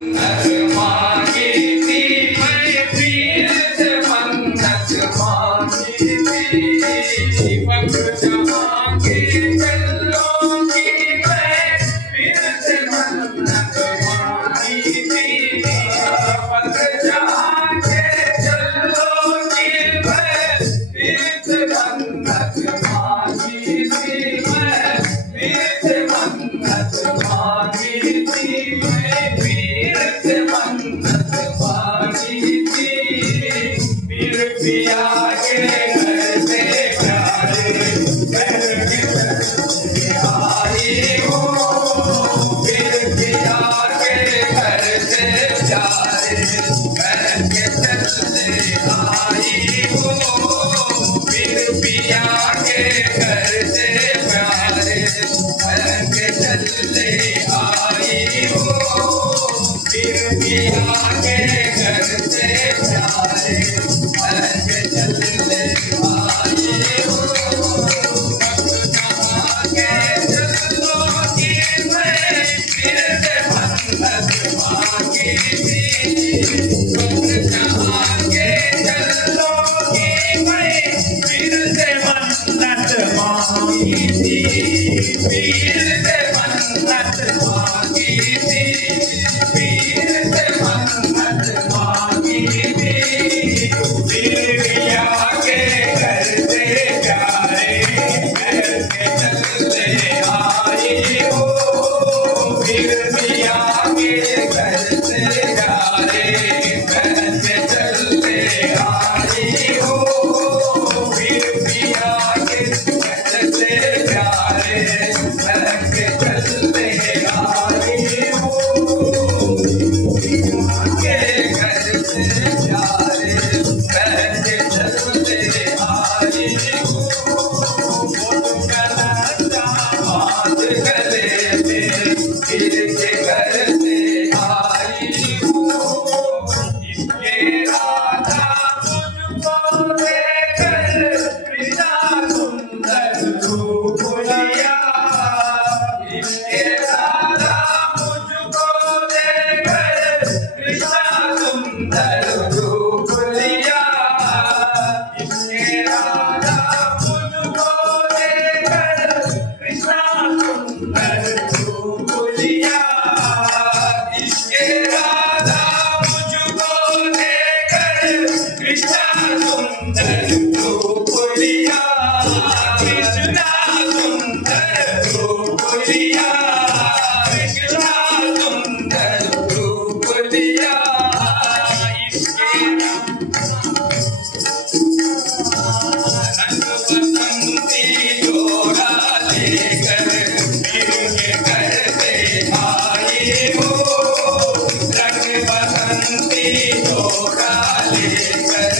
मांगी थी मैं पीर से मन्नत मांगी थी वक्त जहाँ के चलोगी मैं पीर से मन्नत मांगी थी वक्त जहाँ के चलोगी मैं पीर से मन्नत मांगी थी मैं पीर से मन्नत मांगी थी मैं पीर से मन्नत मांगी थी पीर पिया के घर से प्यारे घर के आई हो पीर पिया के घर से प्यारे घर के चलते आई हो पीर पिया के घर से प्यारे घर के चलते आई हो पीर पिया के घर से प्यारे घर के चलते आई हो वक्त जहाँ के चलोगी मैं पीर से मन्नत मांगी थी वक्त जहाँ के चलोगी मैं पीर से मन्नत मांगी थी पीर से मन्नत मांगी थी पीर से मन्नत मांगी थी पीर पिया के घर से प्यारे घर के चलते आई हो पीर पिया के घर से प्यारे घर के चलते आई हो पीर पिया के घर से प्यारे घर के चलते आई हो के घर से प्यारे घर के चलते आई हो बात गले में पीर के घर से आई हो इसके राधा मुझको देकर कृष्णा सुंदर रूप लिया इसके राधा मुझको देकर कृष्णा सुंदर रूप लिया इसके राधा मुझको देकर कृष्णा सुंदर रूप लिया इसके राधा मुझको देकर कृष्णा सुंदर रूप लिया कृष्णा सुंदर रूप लिया कृष्णा सुंदर रूप लिया इसके रंग बसंती जोड़ा लेकर पीर के घर से आई हो रंग बसंती जोड़ा लेकर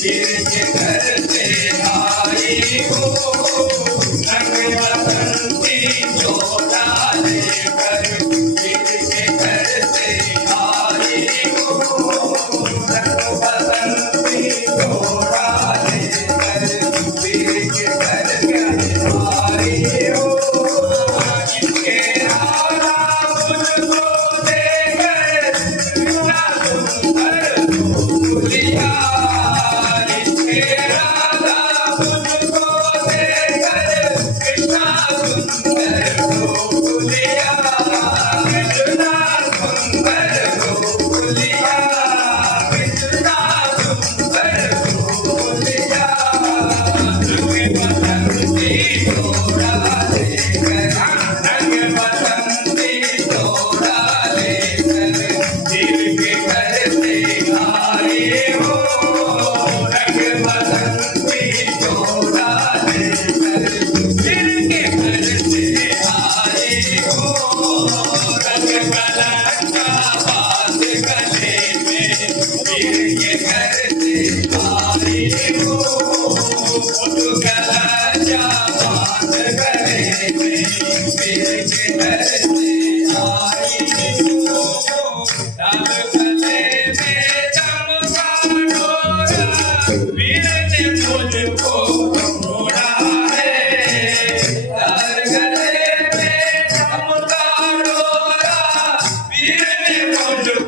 पीर के घर से आई हो रंग बसंती जोड़ा लेकर पीर के घर से आई हो रंग बसंती जोड़ा लेकर पीर के घर से आई हो इसके राधा मुझको देकर कृष्णा सुंदर रूप लिया इसके राधा मुझको देकर कृष्णा सुंदर रूप लिया कृष्णा सुंदर रूप लिया कृष्णा सुंदर रूप लिया रंग बसंती जोड़ा लेकर रंग बसंती जोड़ा लेकर पीर के घर से आई हो रंग बसंती जोड़ा लेकर पीर के घर से आई हो रंग कलंका बात गले में पीर के घर से आई हो कलंका बात गले में पीर के घर से आई हो डाल गले में चमका डोरा पीर ने मुझको मोड़ा है डाल गले में चमका डोरा पीर ने मुझको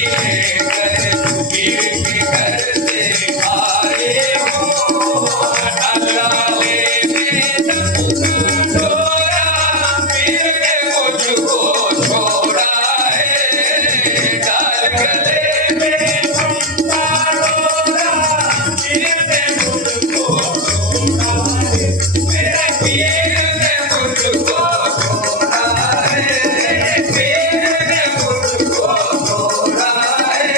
लेकर पीर के घर से आए हो। डाले में दम का डोरा पीर ने मुझको छोड़ा है। डाल गले में दम का डोरा पीर ने मुझको छोड़ा है। मेरे पीर ने मुझको छोड़ा है। पीर ने मुझको छोड़ा है।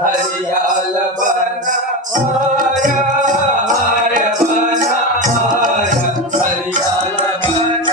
हरियाल बना